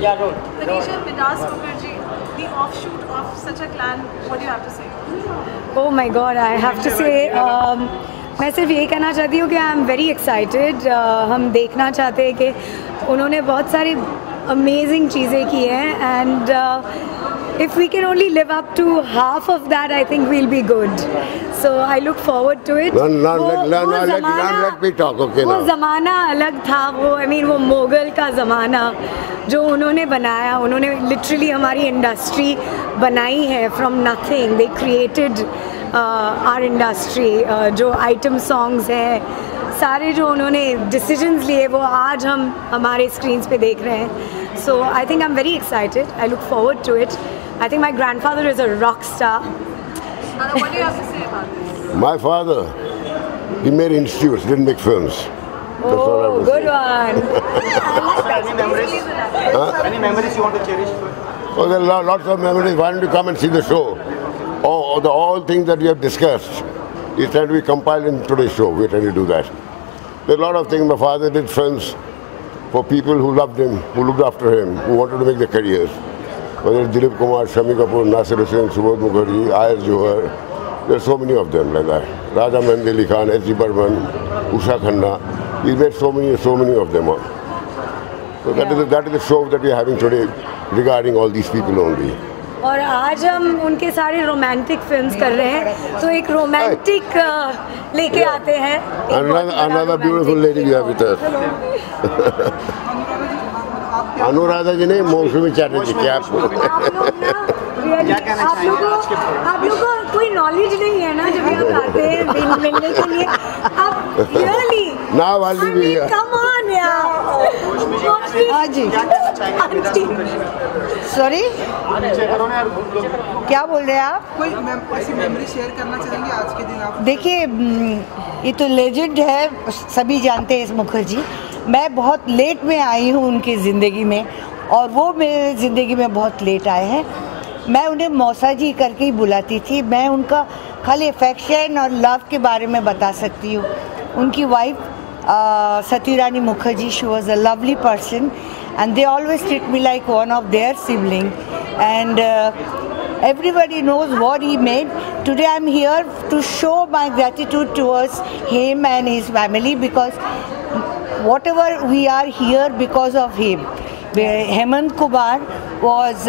Tanisha, Midas Mukherjee, the offshoot of such a clan, what do you have to say? Oh my God, I have to say, मैं सिर्फ ये कहना चाहती हूँ कि आई am very excited. हम देखना चाहते हैं कि उन्होंने बहुत सारी अमेजिंग चीज़ें की हैं and if we can only live up to half of that, I think we'll be good. So I look forward to it. Let me talk, okay now. वो ज़माना अलग था, वो वो मुगल का ज़माना जो उन्होंने बनाया, उन्होंने लिटरली हमारी इंडस्ट्री बनाई है from nothing. They created our industry. जो आइटम सॉन्ग्स हैं सारे जो उन्होंने डिसीजंस लिए वो आज हम हमारे स्क्रीन्स पे देख रहे हैं। So I think I am very excited. I look forward to it. I think my grandfather is a rock star. What do you have to say about this? My father, he made institutes, didn't make films. Oh, good one. Any memories you want to cherish? Oh, there are lots of memories. Why don't you come and see the show? All things that we have discussed is trying to be compiled in today's show. We're trying to do that. There are a lot of things. My father did films for people who loved him, who looked after him, who wanted to make their careers. Whether it's Dilip Kumar, Shami Kapoor, Nasir Hussain, Subodh Mukherjee, Ayaz Johar, there are so many of them like that. Raja Mehndi Ali Khan, S.G. Burman, Usha Khanna, we made so many of them all. So that is the show that we are having today regarding all these people only. और आज हम उनके सारे romantic films कर रहे हैं, तो एक रोमांटिक लेके आते हैं। Another beautiful lady we have with us. Anuradha जी नहीं, मौसमी चैटर्जी। क्या आप लोगों को कोई नॉलेज नहीं है ना जब आप आते हैं मिलने के लिए? आप रियली ना वाली भी है। कम ऑन यार। हाँ जी, सॉरी क्या बोल रहे हैं आप? कोई ऐसी मेमोरी शेयर करना चाहेंगे आज के दिन आप? देखिए, ये तो लेजेंड है, सभी जानते हैं इस मुखर्जी। मैं बहुत लेट में आई हूँ उनकी ज़िंदगी में और वो मेरे ज़िंदगी में बहुत लेट आए हैं। मैं उन्हें मौसा जी करके ही बुलाती थी। मैं उनका खाली अफेक्शन और लव के बारे में बता सकती हूँ। उनकी wife Sati Rani Mukherjee, she was a lovely person and they always treat me like one of their sibling, and everybody knows what he made. Today I'm here to show my gratitude towards him and his family, because whatever we are here because of him. Hemant Kumar was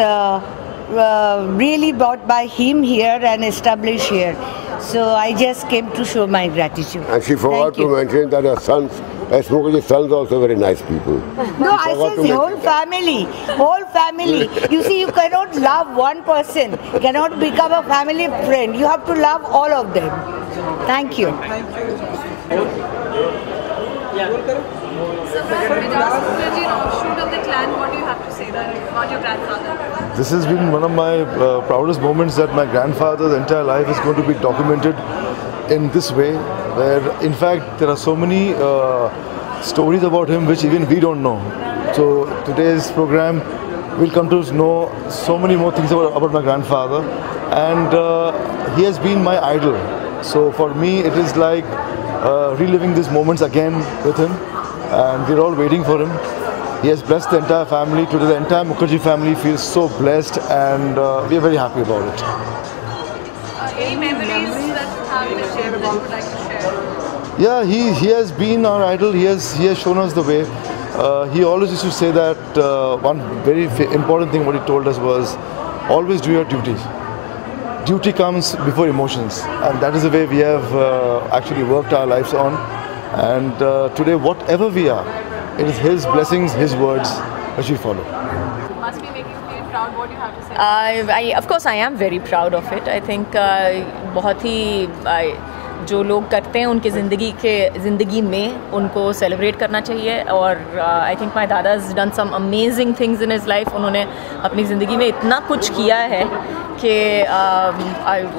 really brought by him here and established here. So I just came to show my gratitude. And she forgot to mention that her sons, Mukherjee's sons, are also very nice people. No, I said whole family, whole family. You see, you cannot love one person, cannot become a family friend. You have to love all of them. Thank you. So, Midas Mukherjee, offshoot of the clan, what do you have to say about your grandfather? This has been one of my proudest moments, that my grandfather's entire life is going to be documented in this way, where in fact there are so many stories about him which even we don't know. So today's program we'll come to know so many more things about my grandfather, and he has been my idol. So for me it is like reliving these moments again with him, and we're all waiting for him. He has blessed the entire family. Today the entire Mukherjee family feels so blessed, and we are very happy about it. Any memories that have been shared that you would like to share? Yeah, he has been our idol. He has shown us the way. He always used to say that one very important thing what he told us was, always do your duty. Duty comes before emotions, and that is the way we have actually worked our lives on. And today, whatever we are, it is his blessings, his words which we follow. Must be making you feel proud. What do you have to say? Of course, I am very proud of it. I think बहुत ही जो लोग करते हैं उनके ज़िंदगी में उनको celebrate करना चाहिए, और आई थिंक माई दादा has done some amazing things in his life. उन्होंने अपनी ज़िंदगी में इतना कुछ किया है कि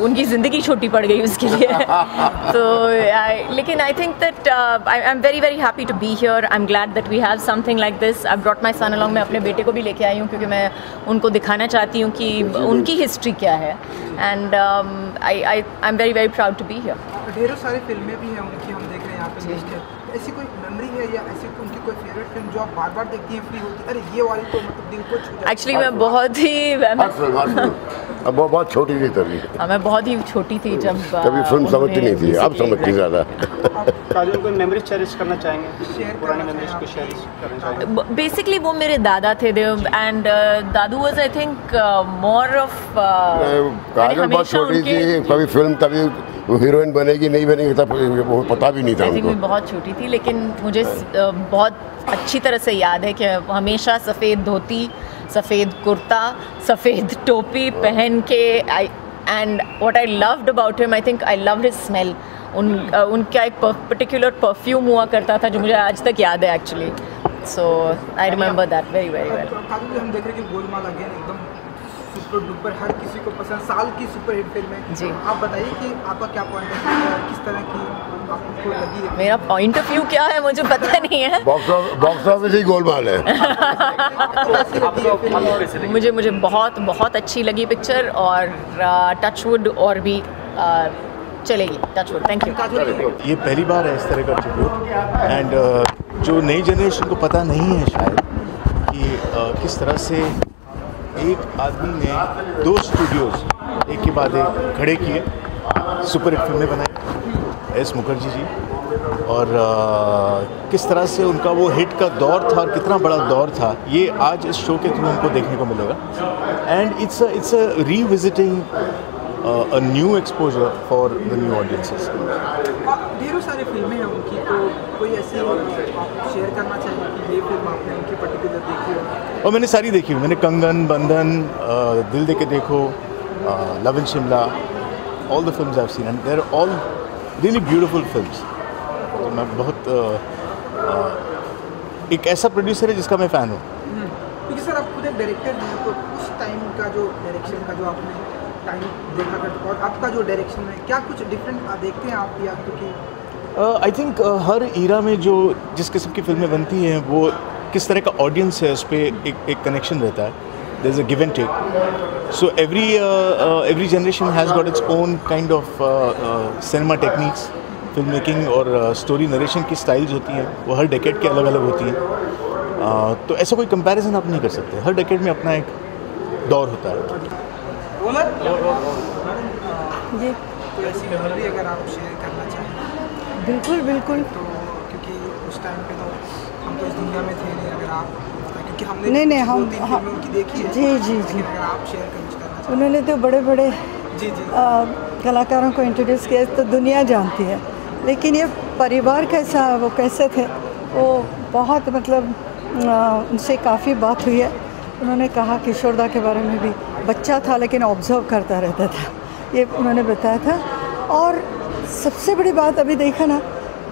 उनकी ज़िंदगी छोटी पड़ गई उसके लिए। तो लेकिन I think that I am very very happy to be here. I am glad that we have something like this. I brought my son along. मैं अपने बेटे को भी लेके आई हूँ क्योंकि मैं उनको दिखाना चाहती हूँ कि उनकी हिस्ट्री क्या है, and I am very very proud to be here. ढेरों सारी फिल्में भी हैं उनकी, हम देख रहे हैं यहाँ पे लिस्ट है। ऐसी कोई मेमोरी है या ऐसी उनकी कोई फेवरेट फिल्म जो आप बार बार देखती हैं फ्री होती है, अरे ये वाली तो मतलब दिल को छू जाती है? एक्चुअली मैं बहुत ही अब वो बहुत छोटी थी तभी, मैं बहुत ही छोटी थी जब तभी फिल्म समझती नहीं थी, अब समझती ज़्यादा। काजोल कोई मेमोरीज चेरिश करना चाहेंगे, पुरानी मेमोरीज को शेयर करना चाहेंगे? बेसिकली वो मेरे दादा थे एंड दादू was I think more of Kajal बहुत छोटी थी, कभी फिल्म तभी हीरोइन बनेगी नहीं बनेगी तब वो पता भी नहीं था आई थिंक मैं उनको। बहुत छोटी थी, लेकिन मुझे बहुत अच्छी तरह से याद है कि हमेशा सफ़ेद धोती, सफ़ेद कुर्ता, सफ़ेद टोपी पहन के and what I loved about him, I think I loved his smell. उनका एक पर्टिकुलर परफ्यूम हुआ करता था जो मुझे आज तक याद है actually, so I remember that very very well. Kajal, हम देख रहे हैं कि गोलमाल अगेन एकदम सुपर डुपर हर किसी को पसंद, साल की सुपर हिट फिल्म है जी। आप बताइए कि आपका क्या पॉइंट ऑफ व्यू है, किस तरह की आपको लगी है? मेरा पॉइंट ऑफ व्यू क्या है मुझे पता नहीं है। बॉक्स ऑफिस ही गोलमाल है। मुझे बहुत अच्छी लगी पिक्चर, और टचवुड और भी चलेगी, टचवुड। Thank you. ये पहली बार है इस तरह का ट्रिब्यूट, एंड जो नई जनरेशन को पता नहीं है शायद कि किस तरह से एक आदमी ने 2 स्टूडियोज़ एक के बाद एक खड़े किए, सुपर हिट फिल्में बनाई, एस मुखर्जी जी, और किस तरह से उनका वो हिट का दौर था और कितना बड़ा दौर था, ये आज इस शो के थ्रू हमको देखने को मिलेगा। And it's a revisiting a new exposure for the new audiences. ढेरों सारी फिल्में हैं उनकी, तो कोई ऐसी आप शेयर करना चाहिए कि ये फिल्म आपने उनकी पर्टिकुलर देखी हो? और मैंने सारी देखी, मैंने कंगन, बंधन, दिल दे के देखो, love in Shimla, all the films I've seen, and they're all really beautiful films. तो मैं बहुत एक ऐसा प्रोड्यूसर है जिसका मैं फ़ैन हूँ। क्योंकि सर आप खुद एक डायरेक्टर हैं, तो उस टाइम का जो डायरेक्शन का जो आपने टाइम देखा करते और आपका जो डायरेक्शन है, क्या कुछ डिफरेंट देखते हैं आप? या क्योंकि आई थिंक हर ईरा में जो जिस किस्म की फिल्में बनती हैं वो किस तरह का ऑडियंस है उस पर एक कनेक्शन रहता है, there is a give and take. So every generation has got its own kind of cinema techniques, film making और स्टोरी नरेशन की स्टाइल्स होती हैं, वो हर डेकेड के अलग अलग होती हैं। तो ऐसा कोई कंपैरिजन आप नहीं कर सकते, हर डेकेड में अपना एक दौर होता है। जी कोई ऐसी मेमोरी अगर आप शेयर करना चाहें? बिल्कुल बिल्कुल। तो क्योंकि उस टाइम पे तो हम तो इस दुनिया में थे नहीं, अगर आप, क्योंकि हमने नहीं, हम 2-3 फिल्में उनकी देखी है। जी जी जी, अगर आप शेयर करना चाहें? उन्होंने तो बड़े बड़े जी जी कलाकारों को इंट्रोड्यूस किया, तो दुनिया जानती है, लेकिन ये परिवार कैसा, वो कैसे थे, वो बहुत मतलब उनसे काफ़ी बात हुई है। उन्होंने कहा किशोरदा के बारे में भी, बच्चा था लेकिन ऑब्जर्व करता रहता था, ये उन्होंने बताया था। और सबसे बड़ी बात अभी देखा ना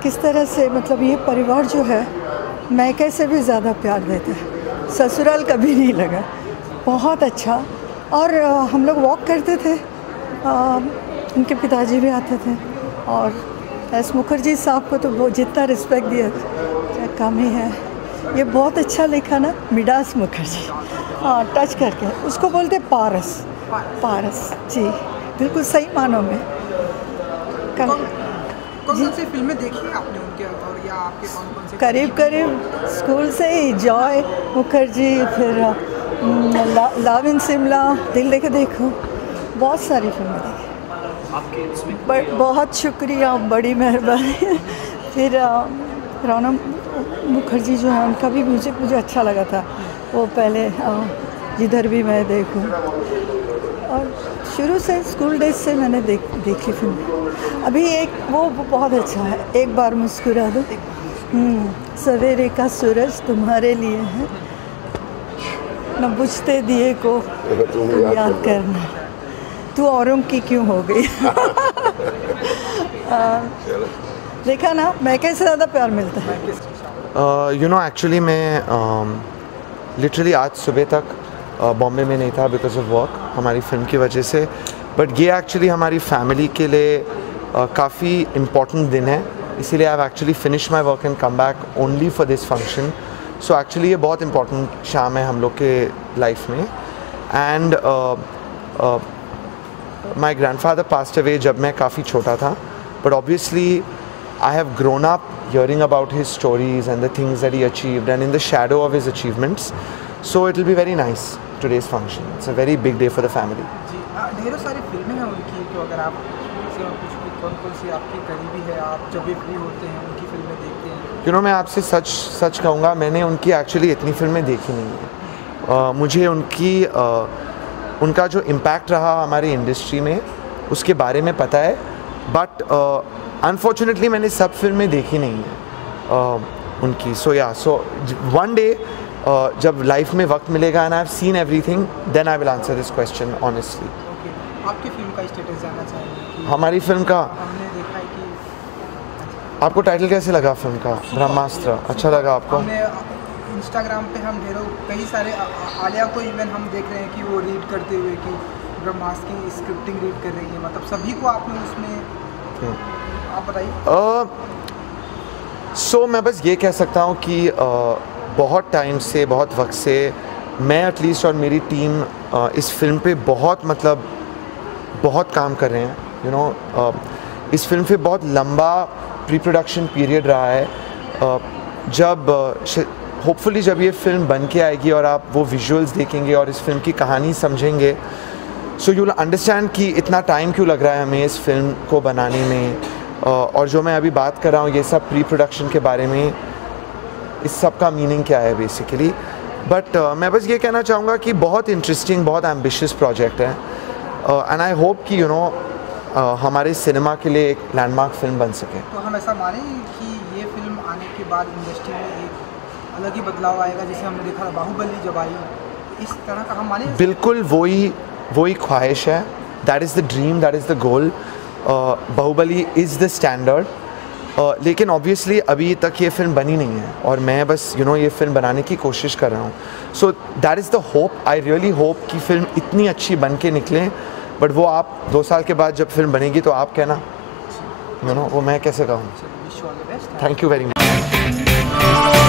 किस तरह से मतलब ये परिवार जो है मैके से भी ज़्यादा प्यार देता है, ससुराल कभी नहीं लगा, बहुत अच्छा। और हम लोग वॉक करते थे, उनके पिताजी भी आते थे, और एस मुखर्जी साहब को तो वो जितना रिस्पेक्ट दिया कम ही है। ये बहुत अच्छा लिखा ना मिडास मुखर्जी, हाँ, टच करके उसको बोलते पारस, पारस जी, बिल्कुल सही मानों में। कौन सी फिल्में देखी हैं आपने उनके, और या आपके कौन से? करीब स्कूल से ही जॉय मुखर्जी, फिर लव इन शिमला, दिल दे के देखो, बहुत सारी फिल्में देखी। बहुत शुक्रिया, बड़ी मेहरबानी। फिर रौनक मुखर्जी जो है उनका भी म्यूज़िक मुझे अच्छा लगा था, वो पहले जिधर भी मैं देखूं, और शुरू से स्कूल डेज से मैंने देखी फिल्म। अभी एक वो बहुत अच्छा है, एक बार मुस्कुरा दो, सवेरे का सूरज तुम्हारे लिए है, न बुझते दिए को तुम याद करना, तू औरों की क्यों हो गई। देखा ना, मैं कैसे ज़्यादा प्यार मिलता है। यू नो एक्चुअली मैं लिटरली आज सुबह तक बॉम्बे में नहीं था बिकॉज ऑफ वर्क, हमारी फिल्म की वजह से, बट ये एक्चुअली हमारी फैमिली के लिए काफ़ी इम्पॉर्टेंट दिन है, इसीलिए I have actually finish my work and come back only for this function. So actually ये बहुत इम्पॉर्टेंट शाम है हम लोग के लाइफ में। And my grandfather passed away जब मैं काफ़ी छोटा था, but obviously I have grown up hearing about his stories and the things that he achieved and in the shadow of his achievements. So it will be very nice, today's function. It's a very big day for the family. जी ढेरों सारी फिल्में हैं उनकी, तो अगर आप से कुछ कौन सी आपकी करीबी है, आप जब भी फ्री होते हैं उनकी फिल्में देखते हैं? You know, मैं आपसे सच कहूँगा, मैंने उनकी एक्चुअली इतनी फिल्में देखी नहीं है. मुझे उनका जो इम्पैक्ट रहा हमारी इंडस्ट्री में उसके बारे में पता है, बट अनफॉर्चुनेटली मैंने सब फिल्में देखी नहीं है उनकी. सो वन डे जब लाइफ में वक्त मिलेगा and I have seen everything, then I will answer this question honestly. आपकी फिल्म का स्टेटस जानना चाहेंगे? हमारी फिल्म का हमने देखा है कि आपको टाइटल कैसे लगा फिल्म का? ब्रह्मास्त्र अच्छा लगा आपको? हमने इंस्टाग्राम पे हम कई सारे आलिया को इवन हम देख रहे हैं कि वो रीड करते हुए कि ब्रह्मास्त्र की स्क्रिप्टिंग रीड कर रही है, मतलब सभी को आपने उसमें, आप बताइए. सो मैं बस ये कह सकता हूँ कि बहुत टाइम से, बहुत वक्त से मैं एटलीस्ट और मेरी टीम इस फिल्म पे बहुत काम कर रहे हैं. यू नो, इस फिल्म पे बहुत लंबा प्री प्रोडक्शन पीरियड रहा है. जब होपफुली जब ये फिल्म बन के आएगी और आप वो विजुअल्स देखेंगे और इस फिल्म की कहानी समझेंगे, सो यू विल अंडरस्टैंड कि इतना टाइम क्यों लग रहा है हमें इस फिल्म को बनाने में. और जो मैं अभी बात कर रहा हूँ ये सब प्री प्रोडक्शन के बारे में, इस सब का मीनिंग क्या है बेसिकली. बट मैं बस ये कहना चाहूँगा कि बहुत इंटरेस्टिंग, बहुत एम्बिशियस प्रोजेक्ट है एंड आई होप कि यू नो हमारे सिनेमा के लिए एक लैंडमार्क फिल्म बन सके. तो हम ऐसा माने कि ये फिल्म आने के बाद इंडस्ट्री में एक अलग ही बदलाव आएगा, जैसे हमने देखा था बाहुबली जब आई, इस तरह का हम माने? बिल्कुल वही ख्वाहिश है. That is the dream, that is the goal. Baahubali is the standard. लेकिन ऑब्वियसली अभी तक ये फिल्म बनी नहीं है और मैं बस यू नो ये फिल्म बनाने की कोशिश कर रहा हूँ. So that is the hope. I really hope कि फिल्म इतनी अच्छी बन के निकले. बट वो आप 2 साल के बाद जब फिल्म बनेगी तो आप कहना, यू नो, वो मैं कैसे कहूँ. Thank you very much.